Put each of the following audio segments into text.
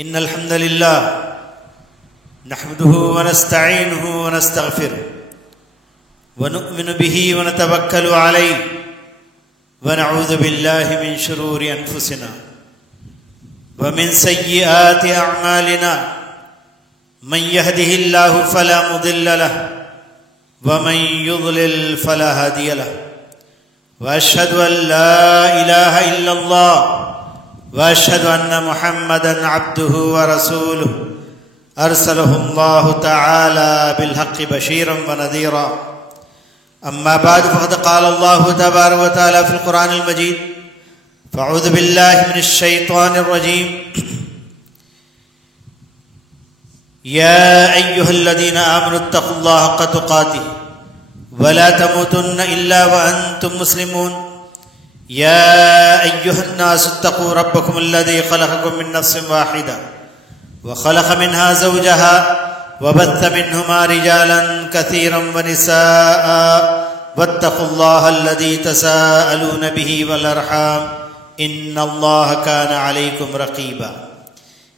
إن الحمد لله نحمده ونستعينه ونستغفره ونؤمن به ونتوكل عليه ونعوذ بالله من شرور أنفسنا ومن سيئات أعمالنا من يهده الله فلا مضل له ومن يضلل فلا هادي له وأشهد أن لا إله إلا الله وأشهد أن محمدًا عبده ورسوله أرسله الله تعالى بالحق بشيرًا ونذيرًا أما بعد فقد قال الله تبارك وتعالى في القرآن المجيد فأعوذ بالله من الشيطان الرجيم يا أيها الذين آمنوا اتقوا الله حق تقاته ولا تموتن إلا وأنتم مسلمون يا أيها الناس اتقوا ربكم الذي خلقكم من نفس واحدة وخلق منها زوجها وبث منهما رجالا كثيرا ونساء واتقوا الله الذي تساءلون به والأرحام إن الله كان عليكم رقيبا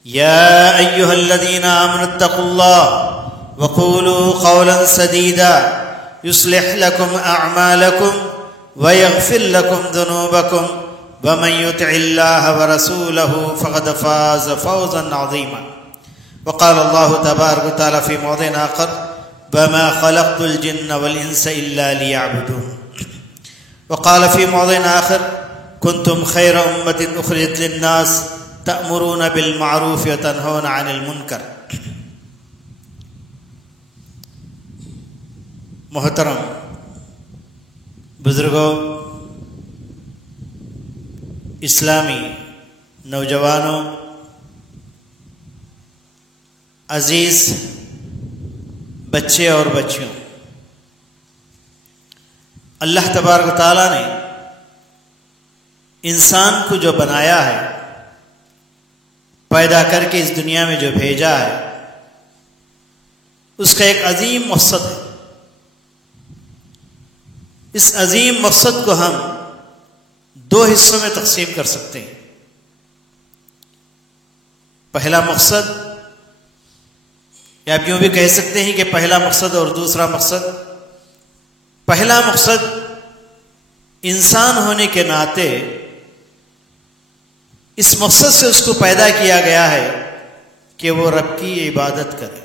يا أيها الذين آمنوا اتقوا الله وقولوا قولا سديدا يصلح لكم أعمالكم ويغفر لكم ذنوبكم ومن يطع الله ورسوله فقد فاز فوزا عظيما وقال الله تبارك وتعالى في موضع آخر وما خلقت الجن والإنس إلا ليعبدون وقال في موضع آخر كنتم خير أمة أخرجت للناس تأمرون بالمعروف وتنهون عن المنكر. محترم بزرگوں، اسلامی نوجوانوں، عزیز بچے اور بچیوں، اللہ تبارک و تعالیٰ نے انسان کو جو بنایا ہے، پیدا کر کے اس دنیا میں جو بھیجا ہے، اس کا ایک عظیم مقصد ہے۔ اس عظیم مقصد کو ہم دو حصوں میں تقسیم کر سکتے ہیں۔ پہلا مقصد، یا آپ یوں بھی کہہ سکتے ہیں کہ پہلا مقصد اور دوسرا مقصد۔ پہلا مقصد، انسان ہونے کے ناطے اس مقصد سے اس کو پیدا کیا گیا ہے کہ وہ رب کی عبادت کرے۔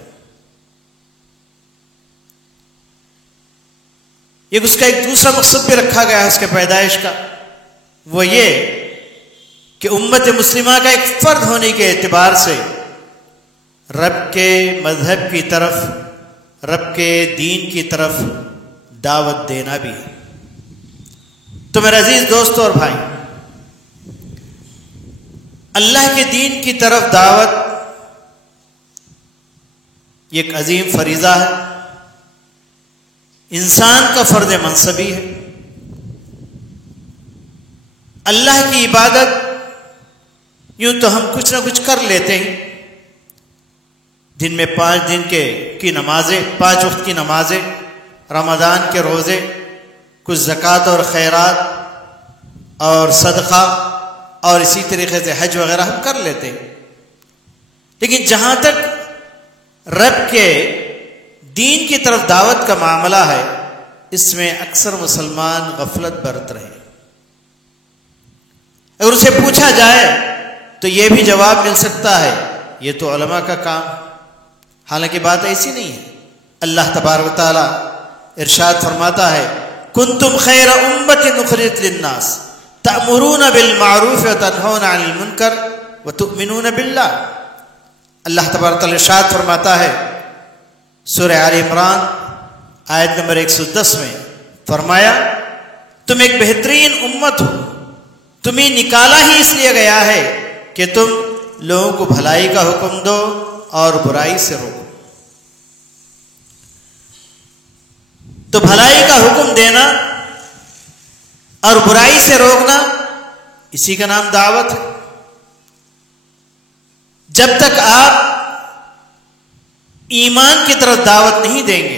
یہ اس کا ایک دوسرا مقصد بھی رکھا گیا ہے اس کے پیدائش کا، وہ یہ کہ امت مسلمہ کا ایک فرد ہونے کے اعتبار سے رب کے مذہب کی طرف، رب کے دین کی طرف دعوت دینا بھی ہے۔ تو میرے عزیز دوستو اور بھائی، اللہ کے دین کی طرف دعوت یہ ایک عظیم فریضہ ہے، انسان کا فرض منصبی ہے۔ اللہ کی عبادت یوں تو ہم کچھ نہ کچھ کر لیتے ہیں، دن میں 5 دن کی نمازیں، 5 وقت کی نمازیں، رمضان کے روزے، کچھ زکوٰۃ اور خیرات اور صدقہ، اور اسی طریقے سے حج وغیرہ ہم کر لیتے ہیں۔ لیکن جہاں تک رب کے دین کی طرف دعوت کا معاملہ ہے، اس میں اکثر مسلمان غفلت برت رہے ہیں۔ اگر اسے پوچھا جائے تو یہ بھی جواب مل سکتا ہے یہ تو علماء کا کام، حالانکہ بات ایسی نہیں ہے۔ اللہ تبارک و تعالی ارشاد فرماتا ہے کنتم خیر امۃ اخرجت للناس تأمرون بالمعروف وتنہون عن المنکر وتؤمنون باللہ۔ اللہ تبارک و تعالی ارشاد فرماتا ہے سورہ آل عمران آیت نمبر 110 میں، فرمایا تم ایک بہترین امت ہو، تمہیں نکالا ہی اس لیے گیا ہے کہ تم لوگوں کو بھلائی کا حکم دو اور برائی سے روکو۔ تو بھلائی کا حکم دینا اور برائی سے روکنا، اسی کا نام دعوت ہے۔ جب تک آپ ایمان کی طرف دعوت نہیں دیں گے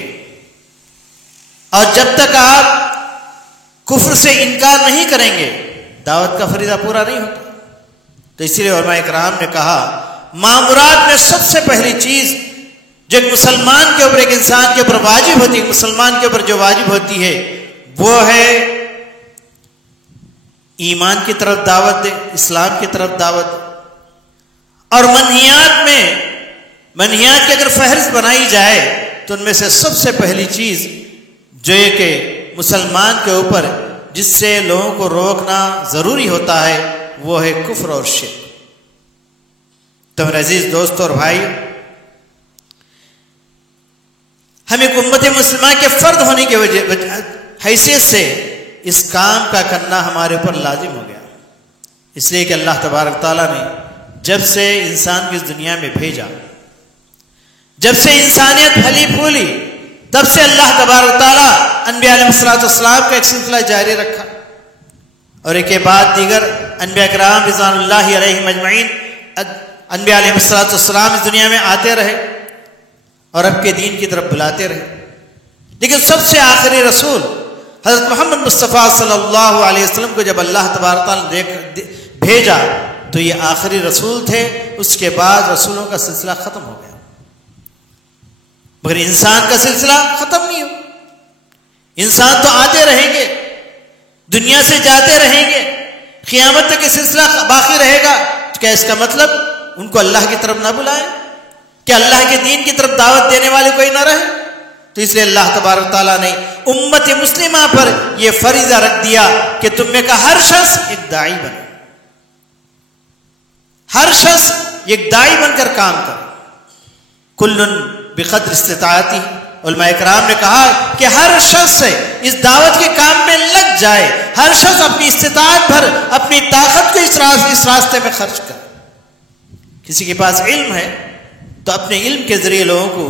اور جب تک آپ کفر سے انکار نہیں کریں گے، دعوت کا فریضہ پورا نہیں ہوتا۔ تو اسی لیے علماء کرام نے کہا معمورات میں سب سے پہلی چیز جو ایک مسلمان کے اوپر، ایک انسان کے اوپر واجب ہوتی ہے، مسلمان کے اوپر جو واجب ہوتی ہے وہ ہے ایمان کی طرف دعوت دے، اسلام کی طرف دعوت دے. اور منہیات کی اگر فہرست بنائی جائے تو ان میں سے سب سے پہلی چیز جو ہے کہ مسلمان کے اوپر جس سے لوگوں کو روکنا ضروری ہوتا ہے وہ ہے کفر اور شرک. تو میرے عزیز دوستوں اور بھائی، ہم ایک امت مسلمہ کے فرد ہونے کی حیثیت سے اس کام کا کرنا ہمارے اوپر لازم ہو گیا. اس لیے کہ اللہ تبارک تعالیٰ نے جب سے انسان کو اس دنیا میں بھیجا، جب سے انسانیت پھلی پھولی، تب سے اللہ تبارک تعالیٰ انبیاء علیہ السلام کا ایک سلسلہ جاری رکھا، اور ایک کے بعد دیگر انبیاء کرام رضوان اللہ علیہم اجمعین انبیاء علیہ السلام اس دنیا میں آتے رہے اور رب کے دین کی طرف بلاتے رہے. لیکن سب سے آخری رسول حضرت محمد مصطفیٰ صلی اللہ علیہ وسلم کو جب اللہ تبارک تعالیٰ نے بھیجا تو یہ آخری رسول تھے. اس کے بعد رسولوں کا سلسلہ ختم ہو گیا، مگر انسان کا سلسلہ ختم نہیں ہو. انسان تو آتے رہیں گے، دنیا سے جاتے رہیں گے، قیامت تک یہ سلسلہ باقی رہے گا. کیا اس کا مطلب ان کو اللہ کی طرف نہ بلائیں؟ کہ اللہ کے دین کی طرف دعوت دینے والے کوئی نہ رہے؟ تو اس لیے اللہ تبارک تعالیٰ نے امت مسلمہ پر یہ فریضہ رکھ دیا کہ تم میں کا ہر شخص ایک داعی بنے، ہر شخص ایک داعی بن کر کام کرے. کلن بقدر استطاعتی. علماء کرام نے کہا کہ ہر شخص اس دعوت کے کام میں لگ جائے، ہر شخص اپنی استطاعت بھر اپنی طاقت کو اس راستے میں خرچ کرے. کسی کے پاس علم ہے تو اپنے علم کے ذریعے لوگوں کو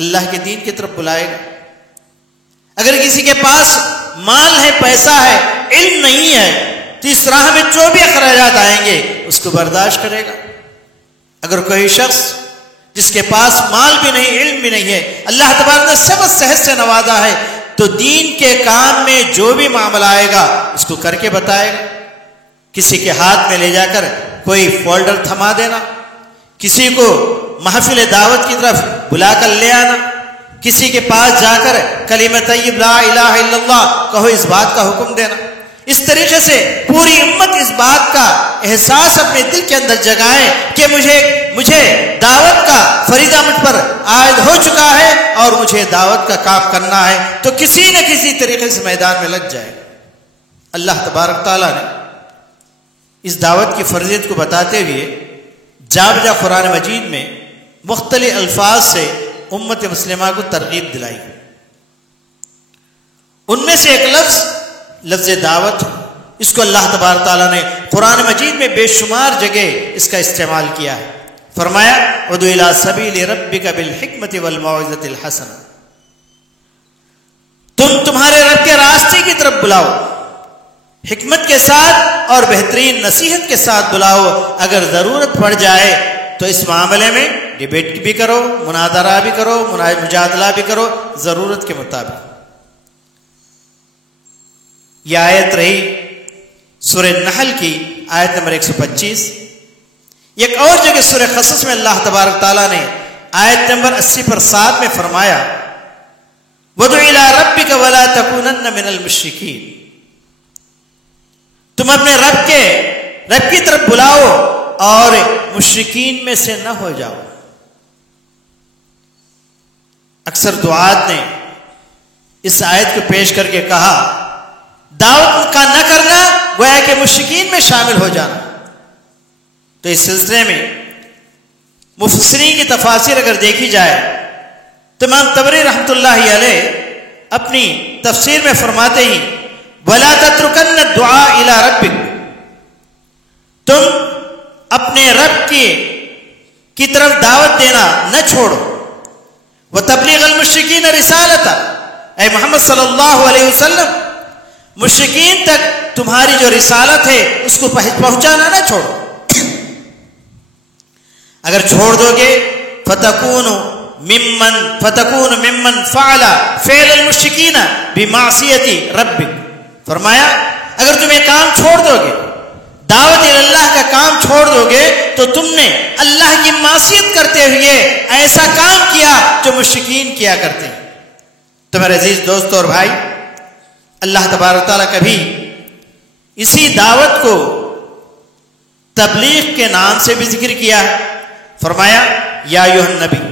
اللہ کے دین کی طرف بلائے گا. اگر کسی کے پاس مال ہے، پیسہ ہے، علم نہیں ہے تو اس راہ میں جو بھی اخراجات آئیں گے اس کو برداشت کرے گا. اگر کوئی شخص جس کے پاس مال بھی نہیں، علم بھی نہیں ہے، اللہ تبارک نے سب صحت سے نوازا ہے، تو دین کے کام میں جو بھی معاملہ آئے گا اس کو کر کے بتائے گا. کسی کے ہاتھ میں لے جا کر کوئی فولڈر تھما دینا، کسی کو محفل دعوت کی طرف بلا کر لے آنا، کسی کے پاس جا کر کلمہ طیب لا الہ الا اللہ کہو، اس بات کا حکم دینا. اس طریقے سے پوری امت اس بات کا احساس اپنے دل کے اندر جگائے کہ مجھے دعوت کا فریضہ مجھ پر عائد ہو چکا ہے اور مجھے دعوت کا کام کرنا ہے، تو کسی نہ کسی طریقے سے میدان میں لگ جائے. اللہ تبارک تعالیٰ نے اس دعوت کی فرضیت کو بتاتے ہوئے جا بجا قرآن مجید میں مختلف الفاظ سے امت مسلمہ کو ترغیب دلائی. ان میں سے ایک لفظ دعوت، اس کو اللہ تبارک تعالیٰ نے قرآن مجید میں بے شمار جگہ اس کا استعمال کیا ہے. فرمایا ادع الی سبیل ربک بالحکمت والموعظۃ الحسنہ، تم تمہارے رب کے راستے کی طرف بلاؤ، حکمت کے ساتھ اور بہترین نصیحت کے ساتھ بلاؤ. اگر ضرورت پڑ جائے تو اس معاملے میں ڈیبیٹ بھی کرو، مناظرہ بھی کرو، مجادلہ بھی کرو ضرورت کے مطابق. یہ آیت رہی سورہ نحل کی آیت نمبر 125. ایک اور جگہ سورہ قصص میں اللہ تبارک تعالیٰ نے آیت نمبر 80 پر 7 میں فرمایا وَادْعُ إِلَىٰ رَبِّكَ وَلَا تَكُونَنَّ مِنَ الْمُشْرِكِينَ، تم اپنے رب کی طرف بلاؤ اور مشرکین میں سے نہ ہو جاؤ. اکثر دعات نے اس آیت کو پیش کر کے کہا دعوت کا نہ کرنا گویا کہ مشرکین میں شامل ہو جانا. تو اس سلسلے میں مفسرین کی تفاسیر اگر دیکھی جائے تو امام طبری رحمۃ اللہ علیہ اپنی تفسیر میں فرماتے ہی وَلَا تَتْرُكَنَّ الدُّعَاءَ إِلَىٰ رَبِّكَ، تم اپنے رب کی طرف دعوت دینا نہ چھوڑو. وَتَبْلِيغَ الْمُشْرِكِينَ رِسَالَتَ، اے محمد صلی اللہ علیہ وسلم مشرکین تک تمہاری جو رسالت ہے اس کو پہنچانا نہ چھوڑو. اگر چھوڑ دو گے فتکون ممن فعل فعل المشرکین بمعصیت ربک، فرمایا اگر تم یہ کام چھوڑ دو گے، دعوت اللہ کا کام چھوڑ دو گے تو تم نے اللہ کی معصیت کرتے ہوئے ایسا کام کیا جو مشرکین کیا کرتے ہیں۔ تو میرے عزیز دوستو اور بھائی، اللہ تبارک تعالیٰ کبھی اسی دعوت کو تبلیغ کے نام سے بھی ذکر کیا ہے۔ فرمایا یا ایھا النبی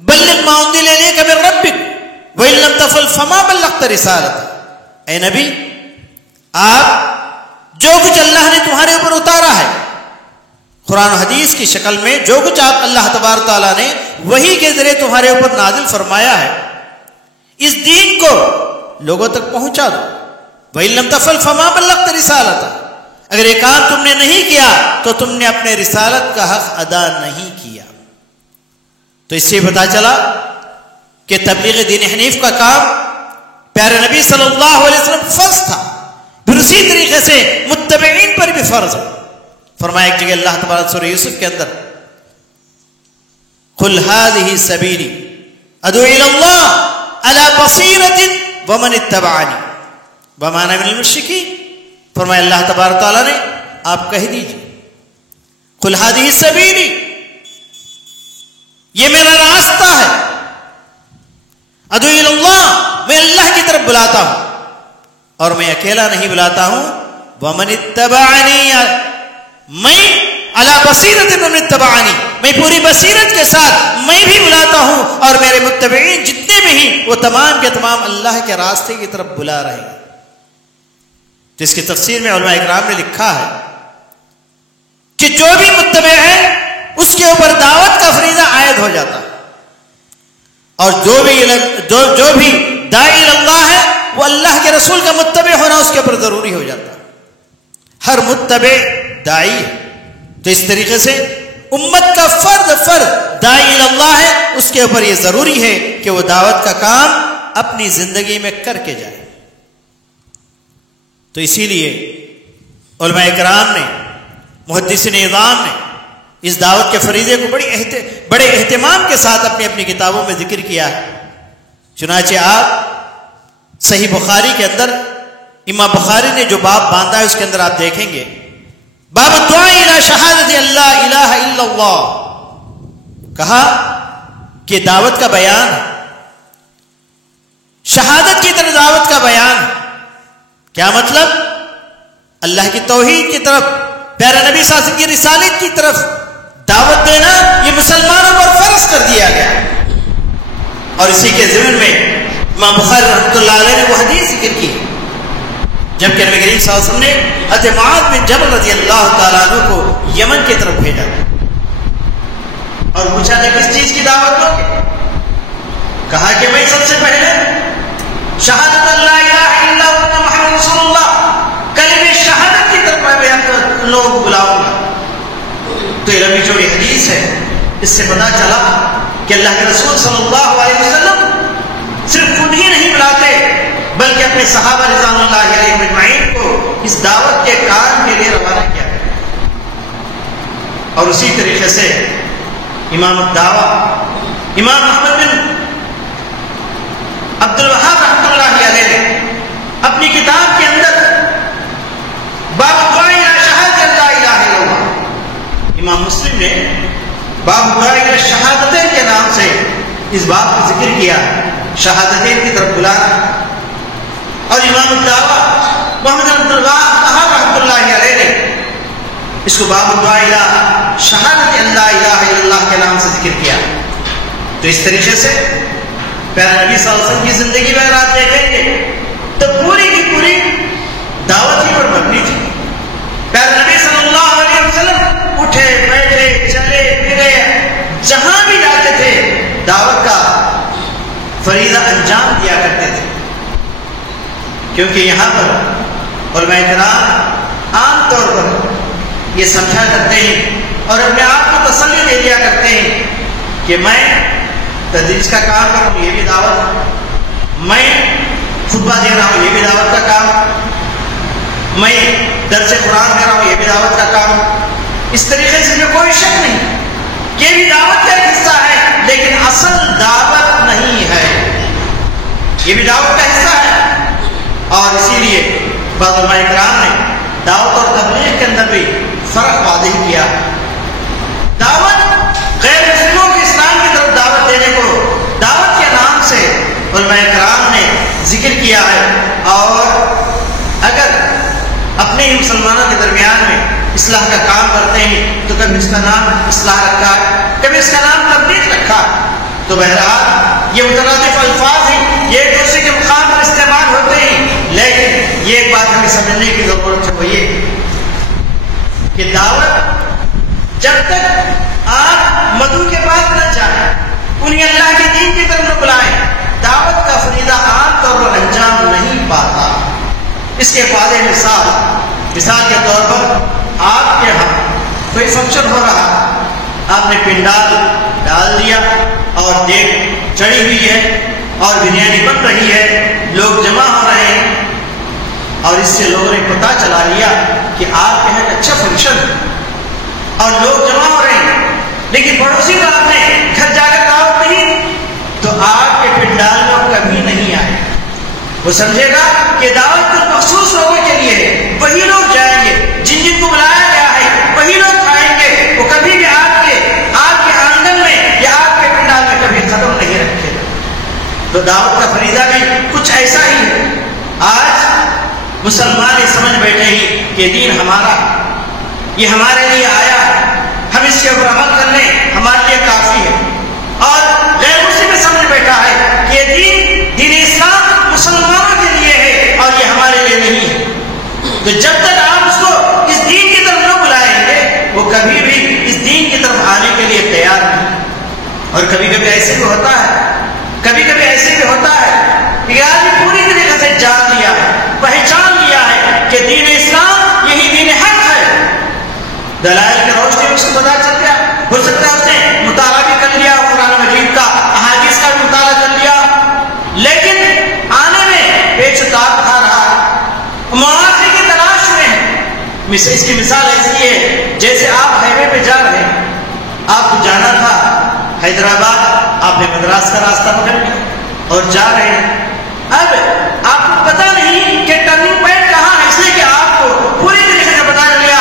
بلغ ما انزل الیک من ربک وان لم تفعل فما بلغت رسالتہ۔ اے نبی، آپ جو کچھ اللہ نے تمہارے اوپر اتارا ہے قرآن و حدیث کی شکل میں، جو کچھ آپ اللہ تبارک تعالیٰ نے وحی کے ذریعے تمہارے اوپر نازل فرمایا ہے، اس دین کو لوگوں تک پہنچا دو۔ وَإِن لَّمْ تَفْعَلْ فَمَا بَلَّغْتَ رِسَالَتَهُ، اگر یہ کام تم نے نہیں کیا تو تم نے اپنے رسالت کا حق ادا نہیں کیا۔ تو اس سے پتہ چلا کہ تبلیغ دین حنیف کا کام پیارے نبی صلی اللہ علیہ وسلم فرض تھا، پھر اسی طریقے سے متبعین پر بھی فرض ہے۔ فرمایا ایک جگہ اللہ تبارک سورہ یوسف کے اندر، قُلْ هَٰذِهِ سَبِيلِي أَدْعُو إِلَى اللَّهِ عَلَىٰ بَصِيرَةٍ وَمَنِ اتَّبَعَنِي وَمَا أَنَا مِنَ الْمُشْرِكِينَ۔ فرمایا اللہ تبارک تعالیٰ نے آپ کہہ دیجئے قُلْ هَٰذِهِ سَبِيلِي، یہ میرا راستہ ہے، ادعو الی اللہ، میں اللہ کی طرف بلاتا ہوں اور میں اکیلا نہیں بلاتا ہوں، وَمَنِ اتَّبَعَنِي، میں علی بصیرت من اتبعنی، میں پوری بصیرت کے ساتھ میں بھی بلاتا ہوں اور میرے متبعین جتنے بھی ہیں وہ تمام کے تمام اللہ کے راستے کی طرف بلا رہے ہیں۔ جس کی تفسیر میں علماء اکرام نے لکھا ہے کہ جو بھی متبع ہے اس کے اوپر دعوت کا فریضہ عائد ہو جاتا ہے، اور جو بھی داعی اللہ ہے وہ اللہ کے رسول کا متبع ہونا اس کے اوپر ضروری ہو جاتا ہے۔ ہر متبع داعی ہے، تو اس طریقے سے امت کا فرد داعی اللہ ہے، اس کے اوپر یہ ضروری ہے کہ وہ دعوت کا کام اپنی زندگی میں کر کے جائے۔ تو اسی لیے علماء کرام نے، محدثین اعظام نے اس دعوت کے فریضے کو بڑے اہتمام کے ساتھ اپنی اپنی کتابوں میں ذکر کیا ہے۔ چنانچہ آپ صحیح بخاری کے اندر امام بخاری نے جو باب باندھا ہے اس کے اندر آپ دیکھیں گے، باب الدعاء الى شہادت اللہ الہ الا اللہ، کہا کہ دعوت کا بیان ہے، شہادت کی طرف دعوت کا بیان ہے۔ کیا مطلب؟ اللہ کی توحید کی طرف، پیارے نبی صلی اللہ علیہ وسلم کی رسالت کی طرف دعوت دینا یہ مسلمانوں پر فرض کر دیا گیا۔ اور اسی کے ضمن میں امام بخاری رحمۃ اللہ علیہ نے وہ حدیث ذکر کی جبکہ نبی کریم صلی اللہ علیہ وسلم نے حضرت معاذ بن جبل رضی اللہ تعالیٰ عنہ کو یمن کی طرف بھیجا اور پوچھا تھا کس چیز کی دعوت دو گے؟ کہا کہ میں سب سے پہلے شہادت اللہ الہ الا اللہ محمد رسول اللہ، کلمہ شہادت کی طرف میں لوگوں کو بلاؤں گا۔ تو یہ لمبی چوڑی حدیث ہے، اس سے پتہ چلا کہ اللہ کے رسول صلی اللہ علیہ وسلم صرف خود ہی نہیں بلاتے بلکہ اپنے صحابہ رضوان اللہ علیہم اجمعین کو اس دعوت کے کام کے لیے روانہ کیا گیا۔ اور اسی طریقے سے امام الدعوہ امام محمد بن عبد الوہاب رحمۃ اللہ علیہ نے اپنی کتاب کے اندر باب الدعاء الی شہادت اللہ الہ الا اللہ، امام مسلم نے باب الدعاء الی شہادتین کے نام سے اس باب کا ذکر کیا، شہادتین کی طرف بلانا۔ اور امام الدعوہ محمد عبد الوہاب رحمۃ اللہ علیہ نے اس کو باب الدعاء الی شہادت اللہ الہ الا اللہ کے نام سے ذکر کیا۔ تو اس طریقے سے پیارے نبی صلی اللہ علیہ وسلم کی زندگی میں رات دیکھیں گے تو پوری کی پوری دعوت ہی پر مبنی تھی۔ پیارے نبی صلی اللہ علیہ وسلم اٹھے بیٹھے چلے پھرے جہاں بھی جاتے تھے دعوت کا فریضہ انجام دیا کرتے تھے، کیونکہ یہاں پر علماء کرام عام طور پر یہ سمجھا کرتے ہیں اور اپنے آپ کو تسلی دے دیا کرتے ہیں کہ میں تدریس کا کام کر رہا ہوں، یہ بھی دعوت ہے، میں خطبہ دے رہا ہوں، یہ بھی دعوت کا کام ہے، میں درس قرآن کر رہا ہوں، یہ بھی دعوت کا کام ہے۔ اس طریقے سے جو کوئی شک نہیں، یہ بھی دعوت کا ایک حصہ ہے لیکن اصل دعوت نہیں ہے، یہ بھی دعوت کا حصہ ہے۔ اور اسی لیے بعض علماء کرام نے دعوت اور تبلیغ کے اندر بھی فرق واضح کیا۔ دعوت علماء کرام نے ذکر کیا ہے، اور اگر اپنے ہی مسلمانوں کے درمیان میں اصلاح کا کام کرتے ہیں تو کبھی اس کا نام اصلاح رکھا ہے، کبھی اس کا نام تبلیغ رکھا ہے. تو بہرحال یہ مترادف الفاظ ہیں، یہ ایک دوسرے کے مقام پر استعمال ہوتے ہیں، لیکن یہ ایک بات ہمیں سمجھنے کی ضرورت ہے، وہ یہ کہ دعوت جب تک آپ مدعو کے پاس نہ جائیں، انہیں اللہ کے دین کی طرف نہ بلائیں، دعوت کا فریضہ عام طور پر انجام نہیں پاتا. اس کے بعد مثال کے طور پر آپ کے ہاں کوئی فنکشن ہو رہا، آپ نے پنڈال ڈال دیا اور دیگ چڑھی ہوئی ہے اور بریانی بن رہی ہے، لوگ جمع ہو رہے ہیں، اور اس سے لوگوں نے پتہ چلا لیا کہ آپ کے یہاں اچھا فنکشن ہے اور لوگ جمع ہو رہے ہیں، لیکن پڑوسی کا آپ نے گھر جا کر دعوت نہیں، تو آپ کے پنڈال میں وہ کبھی نہیں آئے. وہ سمجھے گا کہ دعوت کچھ مخصوص لوگوں کے لیے ہے، وہی لوگ جائیں گے، جن جن کو بلایا گیا ہے وہی لوگ کھائیں گے، وہ کبھی بھی آپ کے آنگن میں یا آپ کے پنڈال میں کبھی قدم نہیں رکھے گا. تو دعوت کا فریضہ بھی کچھ ایسا ہی ہے. آج مسلمان یہ سمجھ بیٹھے ہی کہ دین ہمارا، یہ ہمارے لیے آیا ہے، ہم اس کے اوپر عمل کر لیں ہمارے لیے کافی ہے، اور غیر مسلم میں سمجھ بیٹھا ہے کہ دین اسلام مسلمانوں کے لیے ہے اور یہ ہمارے لیے نہیں ہے. تو جب تک آپ اس کو اس دین کی طرف نہ بلائیں گے، وہ کبھی بھی اس دین کی طرف آنے کے لیے تیار نہیں. اور کبھی کبھی ایسے بھی ہوتا ہے کہ آدمی پوری طریقے سے جان لیا ہے، پہچان لیا ہے کہ دین اسلام یہی دین حق ہے، دلائل کی روشنی میں اس کو پتہ چل گیا، ہو سکتا ہے اس نے مطالعہ بھی کر لیا قرآن مجید کا، احادیث کا بھی مطالعہ کر لیا، لیکن آنے میں پیچ تاب کھا رہا ہے، معاشرے کی تلاش میں ہے. اس کی مثال ایسی ہے جیسے آپ ہائی وے پہ جا رہے ہیں، آپ کو جانا تھا حیدرآباد، آپ نے مدراس کا راستہ پکڑ لیا اور جا رہے ہیں. اب آپ کو پتہ نہیں کہ ٹرننگ پوائنٹ کہاں ہے، اس لیے کہ آپ کو پوری طریقے سے بتا لیا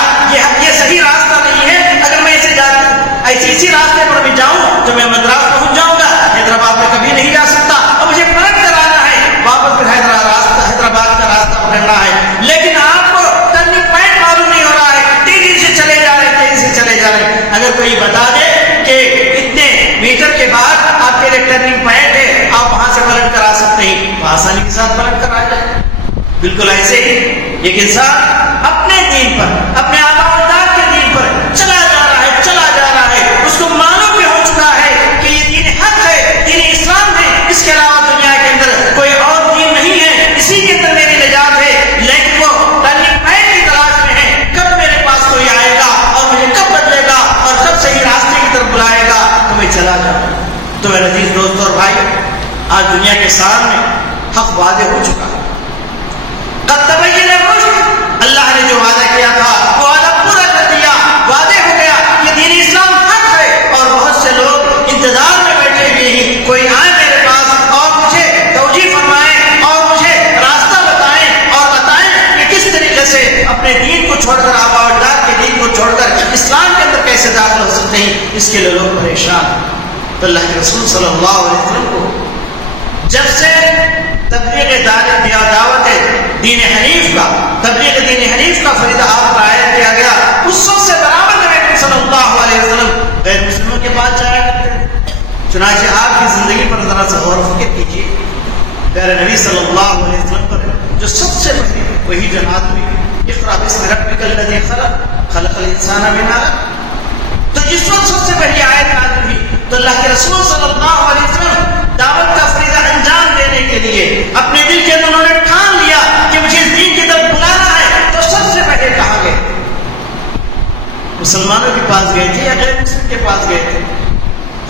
یہ صحیح راستہ نہیں ہے، اگر میں اسی راستے پر بھی جاؤں تو میں مدراس پہنچ جاؤں گا، حیدرآباد میں کبھی نہیں جا سکتا، اور مجھے پلٹ کر آنا ہے، واپس پھر حیدرآباد کا راستہ پکڑنا ہے. لیکن آپ کو ٹرننگ پوائنٹ معلوم نہیں ہو رہا ہے، تیزی سے چلے جا رہے ہیں. اگر کوئی بتا دے کہ اتنے میٹر کے بعد آپ کے لیے ٹرننگ پوائنٹ ہے، آپ وہاں سے پلٹ کر آ سکتے ہیں، تو آسانی کے ساتھ پلٹ کر آ جائے. بالکل ایسے ہی ایک انسان اپنے دین پر، اپنے آباء و اجداد کے دین پر چلا جا رہا ہے، اس کو معلوم بھی ہو چکا ہے کہ یہ دین حق ہے، دین اسلام ہے، اس کے علاوہ دنیا کے اندر کوئی اور دین نہیں ہے، اسی کے اندر میری نجات ہے. لیکن وہ ٹرننگ پوائنٹ کی تلاش میں ہے، کب میرے پاس کوئی آئے گا اور مجھے کب بدلے گا اور کب صحیح راستے کی طرف بلائے گا تو میں چلا جاؤں. تو میرے عزیز دوست اور بھائی، آج دنیا کے سامنے حق واضح ہو چکا ہے. قد تبین الرشد، اللہ نے جو وعدہ کیا تھا وہ وعدہ پورا کر دیا، واضح ہو گیا یہ دین اسلام حق ہے. اور بہت سے لوگ انتظار میں بیٹھے ہوئے ہیں کوئی آئے میرے پاس اور مجھے توجیہ فرمائیں اور مجھے راستہ بتائیں کہ کس طریقے سے اپنے دین کو چھوڑ کر، آباء و اجداد کے دین کو چھوڑ کر اسلام کے اندر کیسے داخل ہو سکتے ہیں. اس کے لیے لوگ پریشان ہیں. تو اللہ کے رسول صلی اللہ علیہ وسلم کو جب سے تبلیغ دعوت دین حنیف کا، تبلیغ دین حنیف کا فریضہ آپ پر عائد کیا گیا، اس وقت سے برابر نبی صلی اللہ علیہ وسلم غیر مسلموں کے پاس جایا کرتے تھے. چنانچہ آپ کی زندگی پر ذرا سا غور و فکر کیجیے. پیارے نبی صلی اللہ علیہ وسلم پر جو سب سے پہلی وہی جو نازل ہوئی، اقرأ باسم ربک الذی خلق، خلق الانسان من علق، تو جس وقت سب سے پہلی آیت نازل ہوئی تو اللہ کے رسول صلی اللہ علیہ وسلم دعوت کا فریضہ انجام دینے کے لیے اپنے دل کے اندر انہوں نے ٹھان لیا کہ مجھے اس دین کی طرف بلانا ہے. تو سب سے پہلے کہاں گئے؟ مسلمانوں کے پاس گئے تھے یا غیر مسلم کے پاس گئے تھے؟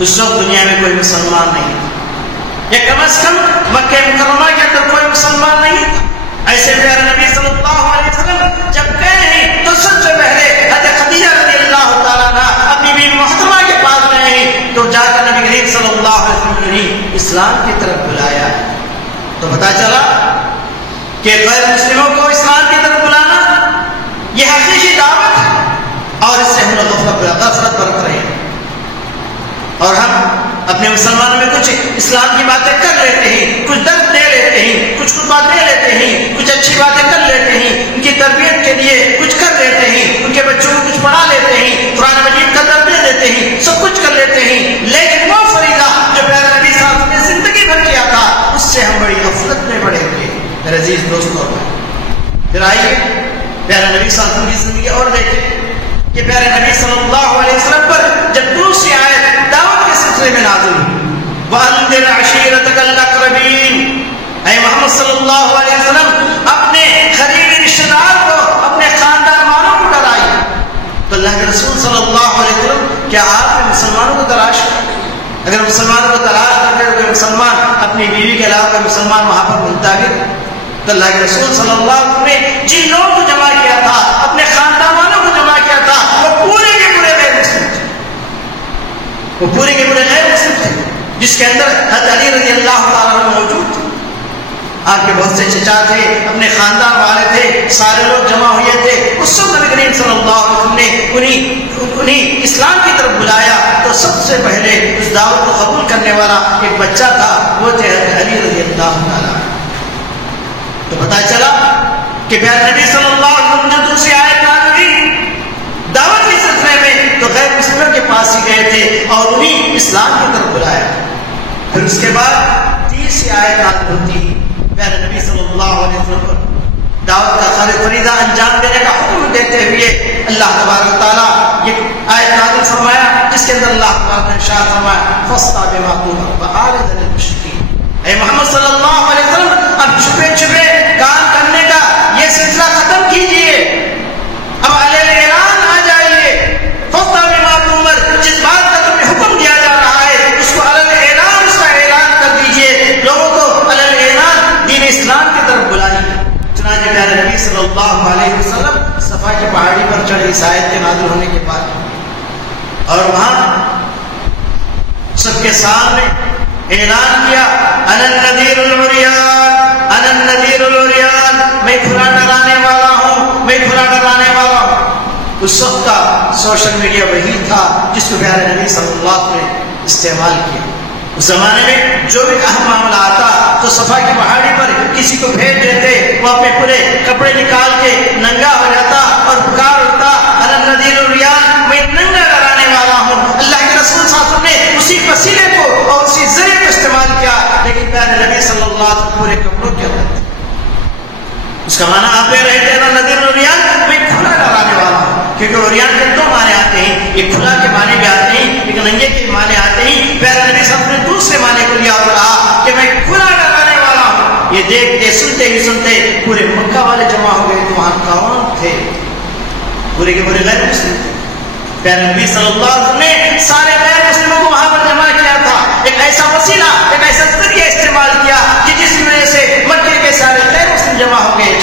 اس وقت دنیا میں کوئی مسلمان نہیں تھا، یا کم از کم مکہ مکرمہ کے اندر کوئی مسلمان نہیں تھا. ایسے پیارے نبی صلی اللہ علیہ وسلم جب گئے ہیں تو سب سے پہلے حضرت خدیجہ رضی اللہ تعالیٰ عنہ اپنی بیوی محترمہ کے پاس گئے ہیں، تو جا کر نبی کریم صلی اللہ علیہ وسلم نے اسلام کی طرف بلایا ہے. تو پتا چلا کہ غیر مسلموں کو اسلام کی طرف بلانا یہ حقیقی دعوت ہے، اور اس سے ہم لوگ غفلت برت رہے ہیں. اور ہم اپنے مسلمانوں میں کچھ اسلام کی باتیں کر لیتے ہیں، کچھ درد دے لیتے ہیں، کچھ خطبہ دے لیتے ہیں، کچھ اچھی باتیں کر لیتے ہیں، ان کی تربیت کے لیے کچھ کر لیتے ہیں، ان کے بچوں کو کچھ پڑھا لیتے ہیں، قرآن مجید کا درد دے دیتے ہیں، سب کچھ کر لیتے ہیں، لیکن وہ فریضہ جو پیارے نبی صلی اللہ علیہ وسلم نے زندگی بھر کیا تھا اس سے ہم بڑی غفلت میں پڑے ہوئے۔ میرے عزیز دوستوں، پھر آئیے پیارے نبی صلی اللہ علیہ وسلم کی زندگی اور دیکھیں کہ پیارے نبی صلی اللہ علیہ وسلم پر جب دوسری آیت دعوت کے سلسلے میں نازل ہوئی، وَأَنذِرْ عَشِيرَتَكَ الْأَقْرَبِينَ، اے محمد صلی اللہ علیہ وسلم اپنے قریبی رشتہ دار کو، اپنے خاندان والوں کو ڈرائیے۔ تو اللہ کے رسول صلی اللہ علیہ وسلم کیا آپ نے مسلمانوں کو تلاش کیا؟ اگر مسلمانوں کو تلاش کرتے ہوئے مسلمان اپنی بیوی کے علاوہ کوئی مسلمان وہاں پر ملتا ہے تو اللہ کے رسول صلی اللہ علیہ وسلم نے جن لوگوں کو جمع کیا تھا، اپنے خاندان والوں کو جمع کیا تھا، وہ پورے کے پورے غیر مسلم تھے، وہ پورے کے پورے غیر مسلم تھے، جس کے اندر حضرت علی رضی اللہ تعالیٰ عنہ موجود تھے۔ آپ کے بہت سے چچا تھے، اپنے خاندان والے تھے، سارے لوگ جمع ہوئے تھے۔ اس وقت نبی کریم صلی اللہ علیہ وسلم نے انہیں اسلام کی طرف بلایا تو سب سے پہلے اس دعوت کو قبول کرنے والا ایک بچہ تھا، وہ تھے حضرت علی رضی اللہ تعالیٰ۔ تو پتہ چلا کہ پیارے نبی صلی اللہ علیہ وسلم جو دوسری آیت نازل ہوئی دعوت کے سلسلے میں تو غیر مسلموں کے پاس ہی گئے تھے اور انہیں اسلام کی طرف بلایا۔ پھر اس کے بعد تیسری آیت نازل ہوتی ہے، پیارے نبی صلی اللہ علیہ وسلم پر دعوت کا فریضہ انجام دینے کا حکم دیتے ہوئے اللہ تبارک و تعالیٰ یہ آیت نازل فرمایا، جس کے اندر اللہ تبارک نے ارشاد فرمایا فَاسْتَعْ بِمَا تُؤْمَرُ وَأَعْرِضْ عَنِ الْمُشْرِكِينَ۔ اے محمد صلی اللہ علیہ وسلم اب چھپے چھپے کام کرنے کا یہ سلسلہ ختم کیجئے، اب علیہ اعلان آ جائیے۔ فَاسْتَعْ بِمَا تُؤْمَرُ، جس بات کا تمہیں حکم دیا جا رہا ہے اس کو علیہ اعلان، اس کا اعلان کر دیجئے، لوگوں کو علیہ اعلان دین اسلام کی طرف بلائیے۔ چنانچہ پیارے نبی صلی اللہ علیہ وسلم صفا کی پہاڑی پر چڑھے اس آیت کے نازل ہونے کے بعد، اور وہاں سب کے سامنے اعلان کیا انا النذیر العریان، انا النذیر العریان، میں کھلا ڈرانے والا ہوں، میں کھلا ڈرانے والا ہوں۔ اس وقت کا سوشل میڈیا وہی تھا جس کو پیارے نبی صلی اللہ علیہ وسلم نے استعمال کیا۔ اس زمانے میں جو بھی اہم معاملہ آتا تو صفا کی پہاڑی پر کسی کو بھیج دیتے، وہ اپنے پورے کپڑے نکال کے ننگا ہو جاتا اور پکار اٹھتا انا النذیر العریان، میں ننگا ڈرانے والا ہوں۔ اللہ کے رسول صلی اللہ علیہ وسلم نے اسی وسیلے کو اور اسی ذریعے کو استعمال کیا، لیکن پیارے نبی صلی اللہ علیہ وسلم پورے کپڑوں کے اندر تھے۔ اس کا معنی آپ لے رہے تھے انا النذیر العریان، میں کھلا ڈرانے والا ہوں، کیونکہ عریان کے دو معنی آتے ہیں، ایک کھلا کے معنی بھی آتے ہیں، ایک ننگے کے معنی آتے ہیں۔ پیارے نبی صلی اللہ علیہ وسلم نے دوسرے معنی کو لیا اور کہا کہ میں کھلا ڈرانے والا ہوں۔ یہ دیکھتے سنتے ہی سنتے پورے مکہ والے جمع ہو گئے، تو وہاں کون تھے؟ پورے کے پورے غیر مسلم تھے۔ پیارے نبی صلی اللہ علیہ وسلم نے سارے غیر مسلموں کو وہاں پر جمع کیا تھا، ایک ایسا وسیلہ، ایک ایسا ذریعہ استعمال کیا کہ جس کی وجہ سے مکے کے سارے غیر مسلم جمع ہو گئے۔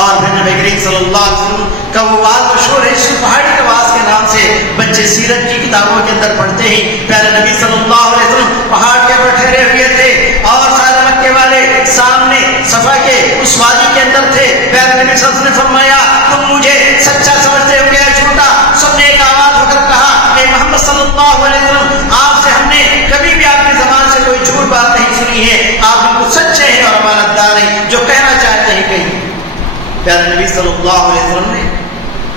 اور پھر نبی کریم صلی اللہ علیہ وسلم کا وہ بات مشہور ہے، پہاڑی نواز کے نام سے بچے سیرت کی کتابوں کے اندر پڑھتے ہیں۔ پیارے نبی صلی اللہ علیہ وسلم پہاڑ کے اوپر ٹھہرے ہوئے تھے اور سارے مکے والے سامنے صفا کے اس وادی کے اندر تھے۔ پیارے نبی صلی اللہ علیہ وسلم نے فرمایا تم مجھے سچا سمجھتے ہو یا جھوٹا؟ سب نے ایک آواز ہو کر کہا اے محمد صلی اللہ علیہ وسلم آپ سے ہم نے کبھی بھی آپ کی زبان سے کوئی جھوٹ بات نہیں سنی ہے، آپ بالکل سچے ہیں اور امانت دار ہیں، جو کہنا چاہتے ہیں کہیں۔ پیارے نبی صلی اللہ علیہ وسلم نے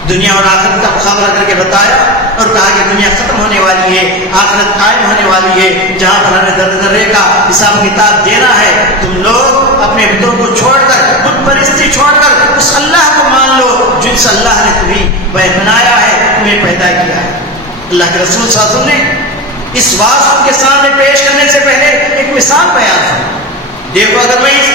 دنیا اور آخرت کا مقابلہ کر کے بتایا اور کہا کہ دنیا ختم ہونے والی ہے، آخرت قائم ہونے والی ہے، جہاں پر ہمیں ذرے ذرے کا حساب کتاب دینا ہے۔ تم لوگ اپنے بتوں کو چھوڑ کر، بت پرستی چھوڑ کر اس اللہ کو مان لو جن سے اللہ نے تمہیں بنایا ہے، تمہیں پیدا کیا ہے۔ اللہ کے رسول صلی اللہ علیہ وسلم نے اس بات ان کے سامنے پیش کرنے سے پہلے ایک مثال بیان کی۔ دیکھو اگر میں اس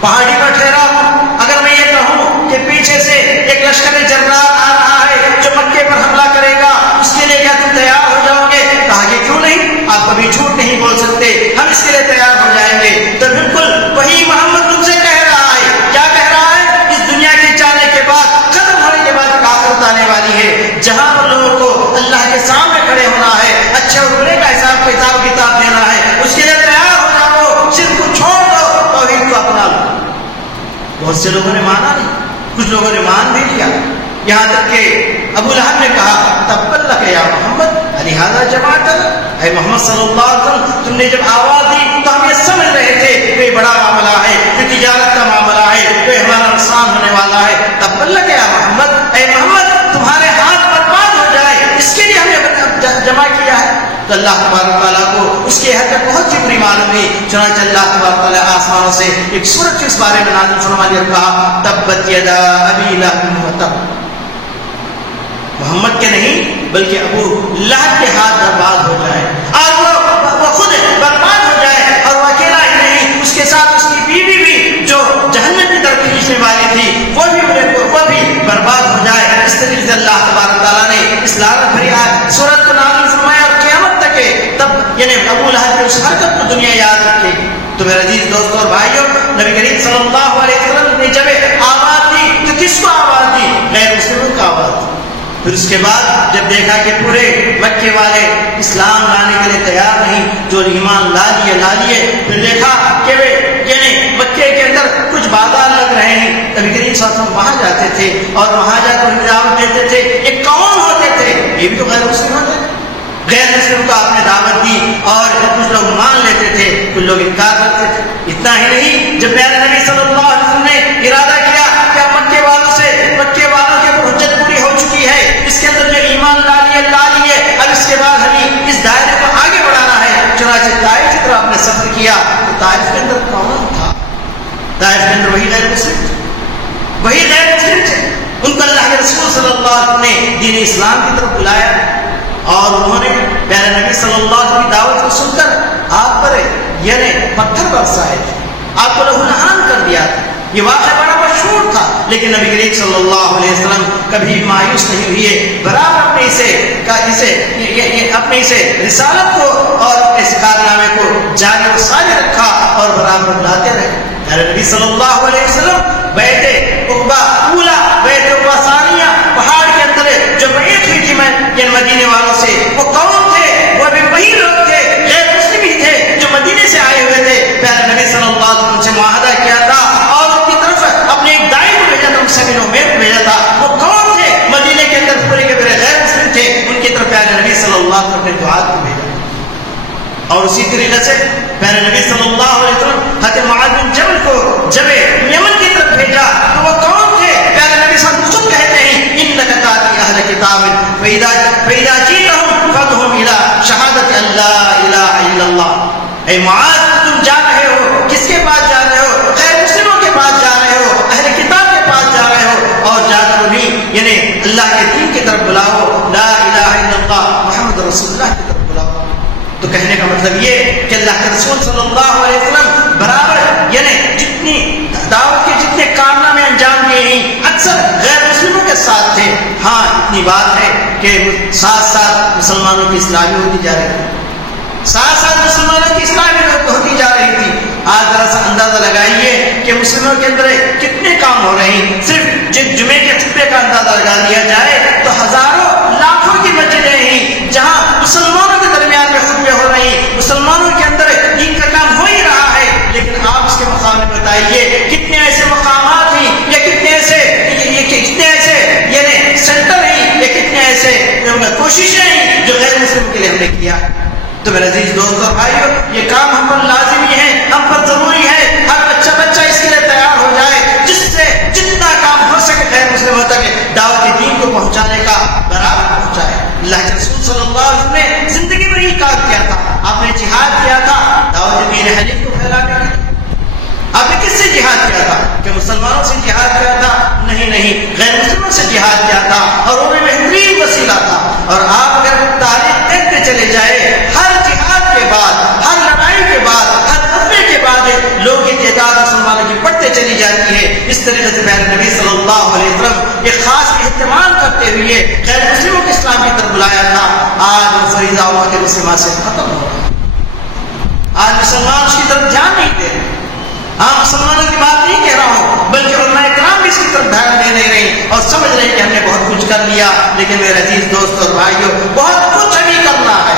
پہاڑی پر ٹھہرا ہوں، اگر میں یہ کہوں کہ پیچھے سے ایک لشکر جرار آ رہا ہے جو مکے پر حملہ کرے گا، اس کے لیے کیا تم تیار ہو جاؤ گے؟ کہا کہ کیوں نہیں، آپ کبھی جھوٹ نہیں بول سکتے، ہم اس کے لیے تیار ہو جائیں گے۔ تو بالکل وہی محمد تم سے کہہ رہا ہے، کیا کہہ رہا ہے؟ اس دنیا کے جانے کے بعد، ختم ہونے کے بعد ایک آخرت آنے والی ہے جہاں پر لوگوں کو اللہ کے سامنے کھڑے ہونا ہے، اچھے اور برے کا حساب کتاب دینا ہے، اس کے لیے تیار ہو جاؤ، شرک کو چھوڑ دو، توحید کو اپنا لو۔ بہت سے لوگوں نے مانا نہیں، کچھ لوگوں نے مان بھی لیا، یہاں تک کہ ابو لہب نے کہا تبت لک یا محمد لہذا جماعتنا، اے محمد صلی اللہ علیہ وسلم تم نے جب آواز دی تو ہم یہ سمجھ رہے تھے کوئی بڑا معاملہ ہے، کوئی تجارت کا معاملہ ہے، کوئی ہمارا نقصان ہونے والا ہے. تب اللہ کہ محمد اے محمد تمہارے ہاتھ برباد ہو جائے اس کے لیے ہم نے جمع کیا ہے. تو اللہ تبارک تعالیٰ کو اس کی حقیقت بہت سی بری معلوم ہوئی. چنانچہ اللہ تبارک تعالیٰ آسمانوں سے ایک سورت اس بارے میں نازل فرما دیا، کہا تبت یدا ابی لہب وتب. محمد کے نہیں بلکہ ابو لہب کے ہاتھ برباد ہو جائے اور وہ خود برباد ہو جائے، اور وہ اکیلا ہی نہیں اس کے ساتھ اس کی بیوی بھی جو جہنم کی طرف کھینچنے والی تھی وہ بھی برباد ہو جائے. اس طریقے سے اللہ تبارک تعالیٰ نے اس لعنت بھری سورت کو نازل فرمایا اور قیامت تک تب یعنی ابو لہب کی اس حرکت کو دنیا یاد رکھے گی. تو میرے عزیز دوستوں اور بھائیوں، نبی کریم صلی اللہ علیہ وسلم نے جب آواز دی تو کس کو آواز دی؟ غیر مسلموں کو آواز دی. پھر اس کے بعد جب دیکھا کہ پورے مکے والے اسلام لانے کے لیے تیار نہیں، جو ایمان لا لیے، پھر دیکھا کہ وہ یعنی مکے کے اندر کچھ بازار لگ رہے ہیں. نبی کریم صلی اللہ علیہ وسلم وہاں جاتے تھے اور وہاں جا کر دعوت دیتے تھے. یہ کون ہوتے تھے؟ یہ بھی تو غیر مسلم ہوتے تھے. غیر مسلم کو آپ نے دعوت دی اور کچھ لوگ مان لیتے تھے، کچھ لوگ انکار کرتے تھے. اتنا ہی نہیں، جب پیارے نبی صلی اللہ علیہ وسلم نے ارادہ کیا کہ مکے والوں کے حجت پوری ہو چکی ہے، اس کے اندر جو ایمان لا لیے، اب اس کے بعد ہمیں اس دائرے کو آگے بڑھانا ہے. چنانچہ طائف کی طرف آپ نے سفر کیا تو طائف کے اندر کون تھا؟ طائف کے اندر وہی غیر مسلم تھے. ان کو اللہ کے رسول صلی اللہ علیہ وسلم نے دین اسلام کی طرف بلایا اور انہوں نے پیارے نبی صلی اللہ علیہ وسلم کی دعوت کو سن کر آپ پر یعنی پتھر برسائے تھے، آپ کو لہو نہان کر دیا تھا. یہ واقعہ بڑا مشہور تھا، لیکن نبی کریم صلی اللہ علیہ وسلم کبھی مایوس نہیں ہوئے، برابر اپنے اسے رسالت کو اور اس کارنامے کو جاری و ساری رکھا اور برابر بلاتے رہے. میرے نبی صلی اللہ علیہ وسلم بیعت عقبہ اولا، بیعت عقبہ ثانیہ، پہاڑ کے اندر جو بیعت ہوئی تھی میں مدینے والوں سے، وہ کون تھے؟ وہ بھی وہی لوگ تھے، غیر مسلم ہی تھے جو مدینے سے آئے ہوئے تھے. پیارے نبی صلی اللہ علیہ وسلم سے معاہدہ کیا تھا اور ان کی طرف اپنے ایک دائی کو بھیجا تھا، مسلمین امیر کو بھیجا تھا. وہ کون تھے؟ مدینے کے اندر پورے کے پورے غیر مسلم تھے. ان کی طرف پیارے نبی صلی اللہ علیہ وسلم نے دعا کو بھیجا. اور اسی طریقے سے پیارے نبی صلی اللہ علیہ وسلم حضرت معاذ بن جبل کو جب یمن کی طرف بھیجا تو وہ کون تھے؟ پیارے نبی صلی اللہ علیہ وسلم خود کہتے ہیں انک تاتی اہل کتاب فاذا جئتهم فادعهم الى شہادت ان لا الہ الا اللہ. اے معاذ تم جا رہے ہو، کس کے پاس جا رہے ہو؟ غیر مسلموں کے پاس جا رہے ہو، اہل کتاب کے پاس جا رہے ہو، اور جا کر انہیں یعنی اللہ کے دین کی طرف بلاؤ، لا الہ الا اللہ محمد رسول اللہ کی طرف بلاؤ. تو کہنے کا مطلب یہ کہ اللہ کے رسول صلی اللہ علیہ وسلم برابر یعنی جتنی دعوت کے جتنے کارنامے انجام دیے ہیں اکثر غیر مسلموں کے ساتھ تھے. ہاں اتنی بات ہے کہ ساتھ ساتھ مسلمانوں کی اصلاح بھی ہوتی جا رہی تھی، ساتھ ساتھ مسلمانوں کی اصلاح بھی ہوتی جا رہی تھی. آج ذرا سا اندازہ لگائیے کہ مسلموں کے اندر کتنے کام ہو رہے ہیں. صرف جمعے کے خطبے کا اندازہ لگا دیا جائے تو ہزاروں لاکھوں کی مسجدیں ہیں جہاں مسلمانوں کے درمیان میں خطبے ہو رہے ہیں، مسلمانوں کے اندر دین کا کام ہو ہی رہا ہے. لیکن آپ اس کے مقام میں بتائیے کتنے ایسے مقامات ہیں یا کتنے ایسے یعنی سینٹر ہیں یا کتنے ایسے کوششیں ہیں جو غیر مسلم کے لیے ہم نے کیا. تو میرے عزیز دوستوں اور بھائیوں، یہ کام ہم پر لازمی ہے، ہم پر ضروری ہے. ہر بچہ اس کے لیے تیار ہو جائے جس سے جتنا کام ہو سکے غیر مسلموں تک دعوت دین کو پہنچانے کا برابر پہنچائے. اللہ کے رسول صلی اللہ علیہ وسلم نے زندگی میں یہ کام کیا تھا. آپ نے جہاد کیا تھا دعوت دین حنیف کو پھیلانے کے لیے. آپ نے کس سے جہاد کیا تھا؟ کہ مسلمانوں سے جہاد کیا تھا؟ نہیں، غیر مسلموں سے جہاد کیا تھا اور وہ بھی بہترین وسیلہ تھا. اور آپ اگر تاریخ دیکھتے چلے جائے، ہر جہاد کے بعد، ہر لڑائی کے بعد، ہر غزوے کے بعد لوگوں کی تعداد مسلمانوں کی بڑھتے چلی جاتی ہے. اس طریقے سے پیارے نبی صلی اللہ علیہ وسلم ایک خاص اہتمام کرتے ہوئے غیر مسلموں کو اسلام کی طرف بلایا تھا. آج وہ فریضہ امت مسلمہ سے ختم ہو رہا ہے. آج مسلمان اس کی طرف دھیان نہیں دے رہے. ہاں مسلمانوں کی بات نہیں کہہ رہا ہوں، بلکہ علماء کرام بھی اس کی طرف دھیان دے نہیں رہے اور سمجھ رہے کہ ہم نے بہت کچھ کر لیا. لیکن میرے عزیز دوست اور بھائیوں، بہت کچھ ہمیں کرنا ہے،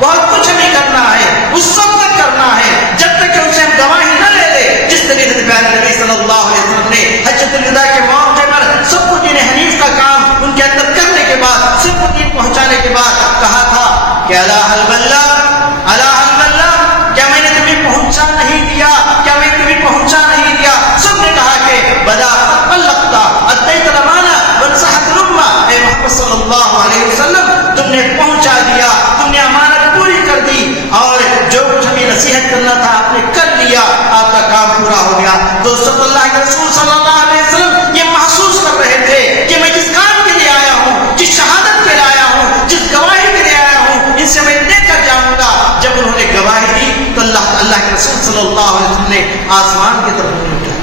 بہت کچھ ہمیں کرنا ہے. اس وقت تک کرنا ہے جب تک کہ ان سے ہم گواہی نہ لے لیں. جس طریقے سے پیارے نبی صلی اللہ علیہ وسلم نے حجۃ الوداع کے موقع پر سب کو دین حنیف کا کام ان کے اندر کرنے کے بعد، سب کو دین پہنچانے کے بعد کہا تھا کہ الا هل بلغ نصیحت کرنا تھا آپ نے کر لیا، آپ کا کام پورا ہو گیا۔ دوستو اللہ کے رسول صلی اللہ علیہ وسلم یہ محسوس کر رہے تھے کہ میں جس کام کے لیے آیا ہوں، جس شہادت کے لیے آیا ہوں، جس گواہی کے لیے آیا ہوں، ان سے میں لے کر جاؤں گا۔ جب انہوں نے گواہی دی تو اللہ کے رسول صلی اللہ علیہ وسلم نے آسمان کی طرف منہ اٹھایا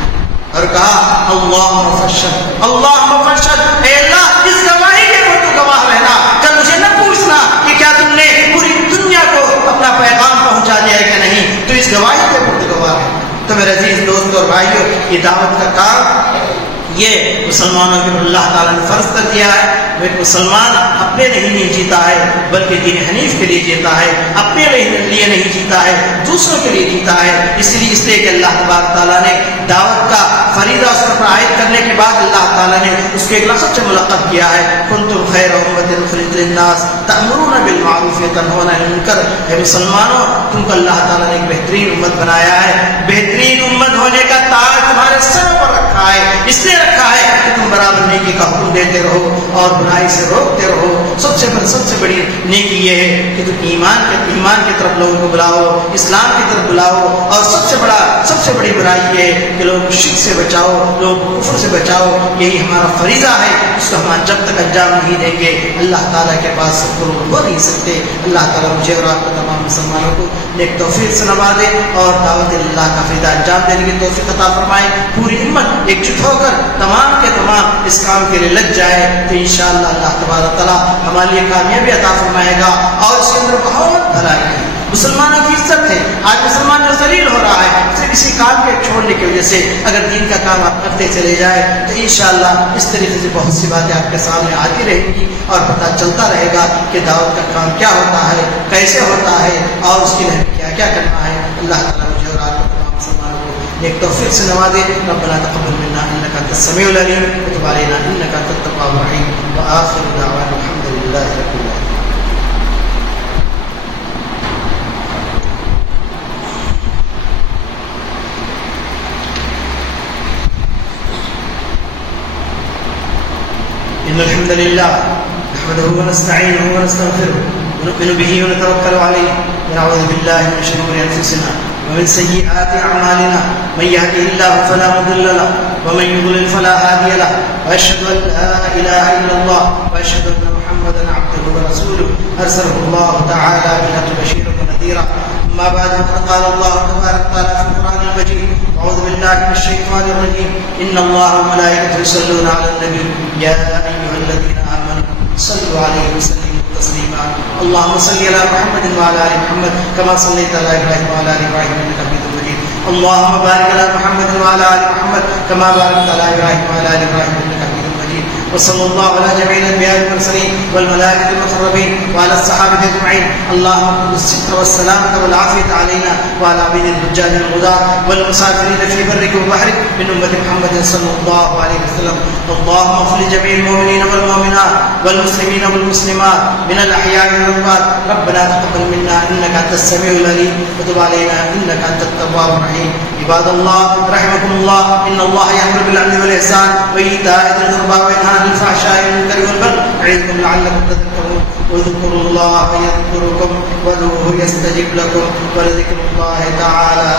اور کہا اللہم فاشہد، اللہم فاشہد، اے اللہ اس گواہی کے اوپر تو گواہ رہنا، کل مجھے نہ پوچھنا کہ کیا تم نے پوری دنیا کو اپنا پیغام پہنچا دیا ہے کہ نہیں، تو اس گواہی کے اوپر تو گواہ رہنا۔ تو میرے عزیز دوست اور بھائیوں، یہ دعوت کا کام یہ مسلمانوں کے اوپر اللہ تعالیٰ نے فرض کر دیا ہے۔ ایک مسلمان اپنے لیے نہیں جیتا ہے بلکہ دین حنیف کے لیے جیتا ہے، اپنے لیے نہیں جیتا ہے دوسروں کے لیے جیتا ہے۔ اس لیے کہ اللہ تبارک تعالیٰ نے دعوت کا فریضہ اس پر عائد کرنے کے بعد اللہ تعالیٰ نے اس کے ایک لفظ سے ملقب کیا ہے کنتم خیر امۃ اخرجت للناس تأمرون بالمعروف وتنہون عن المنکر۔ اے مسلمانوں، تم کو اللہ تعالیٰ نے ایک بہترین امت بنایا ہے، بہترین امت ہونے کا تاج تمہارے سروں پر رکھا ہے، اس لیے رکھا ہے کہ تم برابر نیکی کا حکم دیتے رہو اور برائی سے روکتے رہو۔ سب سے بڑی نیکی یہ ہے کہ تم ایمان کی طرف لوگوں کو بلاؤ، اسلام کی طرف بلاؤ، اور سب سے بڑی برائی یہ ہے کہ لوگ شرک سے بچاؤ، لوگ کفر سے بچاؤ۔ یہی ہمارا فریضہ ہے، اس کو ہم جب تک انجام نہیں دیں گے اللہ تعالیٰ کے پاس سب کو ہو نہیں سکتے۔ اللہ تعالیٰ مجھے اور آپ کو تمام مسلمانوں کو نیک توفیق سے نوازے اور دعوت اللہ کا فریضہ انجام دینے کی توفیق عطا فرمائے۔ پوری ہمت ایکجٹ ہو کر تمام کے تمام اس کام کے لیے لگ جائے تو انشاءاللہ اللہ تبارک تعالیٰ ہمارے لیے کامیابی عطا فرمائے گا اور اس کے اندر بہت بھلائی ہے۔ مسلمانوں کی عزت ہے، آج مسلمان جو ذلیل ہو رہا ہے صرف کسی کام کے چھوڑنے کی وجہ سے۔ اگر دین کا کام آپ کرتے چلے جائے تو انشاءاللہ اس طریقے سے بہت سی باتیں آپ کے سامنے آتی رہیں گی اور پتہ چلتا رہے گا کہ دعوت کا کام کیا ہوتا ہے، کیسے ہوتا ہے اور اس کے لیے کیا کیا کرنا ہے۔ اللہ تعالیٰ مجھے اور آپ کو تمام مسلمانوں کو ایک توفیق سے نوازے۔ ربنا تقبل منا انك انت السميع العليم وتب علينا انك انت التواب الرحيم واخر دعوانا الحمد لله رب العالمين۔ إن الحمد لله نحمده ونستعينه ونستغفره ونؤمن به ونتوكل عليه ونعوذ بالله من شرور أنفسنا ومن سيئات أعمالنا من يهده الله فلا مضل له ومن يضلل فلا هادي له وأشهد أن لا إله إلا الله وأشهد أن محمدا عبده ورسوله أرسله الله تعالى بالحق بشيرا ونذيرا أما بعد فقد قال الله تبارك وتعالى في القرآن المجيد أعوذ بالله من الشيطان الرجيم إن الله وملائكته يصلون على النبي يا أيها الذين آمنوا صلوا عليه وسلموا تسليما اللهم صل على محمد وعلى آل محمد كما صليت على إبراهيم وعلى آل إبراهيم إنك حميد مجيد اللهم بارك على محمد وعلى آل محمد كما باركت على إبراهيم وعلى آل إبراهيم إنك حميد مجيد وصلى الله على جميع الأنبياء والمرسلين والملائكة المقربين وعلى الصحابة أجمعين اللهم خذ الستر والسلامة والعافية علينا وعلى عبيد الحجاج الغداة والمسافرين في برك وبحرك من أمة محمد صلى الله عليه وسلم اللهم اغفر لجميع المؤمنين والمؤمنات والمسلمين والمسلمات من الأحياء والأموات ربنا تقبل منا إنك أنت السميع العليم وتب علينا إنك أنت التواب الرحيم عباد الله رحمكم الله إن الله يأمر بالعدل والإحسان وإيتاء ذي القربى وينهى عن الفحشاء والمنكر والبغي يعظكم لعلكم تذكرون واذكروا الله يذكركم وادعوه يستجب لكم ولذكر الله تعالى